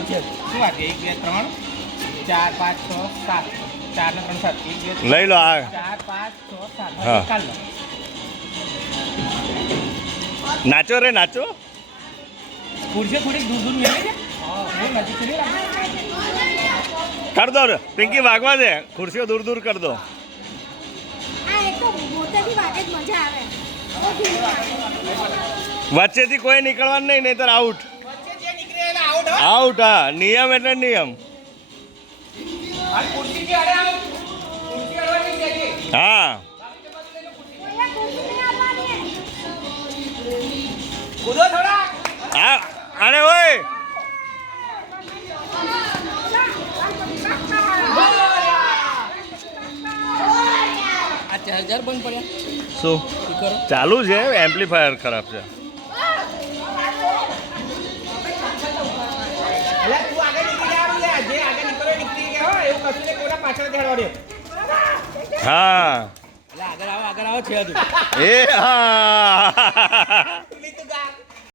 પાછું છે શું વાત 1 2 3 4 5 6 7 4 ને 3 7 1 2 લઈ લો આ 4 5 6 7 હા. કાલ લો નાચો રે નાચો. ખુરશીઓ થોડીક દૂર દૂર મેળવે છે બહુ નજીક થી નહીં રાખો. કર દો રે. પિંકી વાગવા દે. ખુરશીઓ દૂર દૂર કર દો. વચ્ચેથી કોઈ નીકળવાનું નહીં, નહીતર આઉટ. વચ્ચે જે નીકળે એને આઉટ હો. આઉટ. હા, નિયમ એટલે નિયમ. આ ખુરશી કે અડે આઉટ. ખુરશી અડવાની છે કે હા. કૂદો થોડા. હા આને ઓય આ ચાર્જર બંધ પડ્યા શું કરો ચાલુ છે? એમ્પ્લીફાયર ખરાબ છે. એટલે તું આગળ નીકળી જવાનું લે જે આગળ નીકળ્યો નીકળી ગયા હોય એવું કશું ને કોના પાછળ ધ્યાન વાળ્યો હા એટલે આગળ આવો છે હજુ એ હા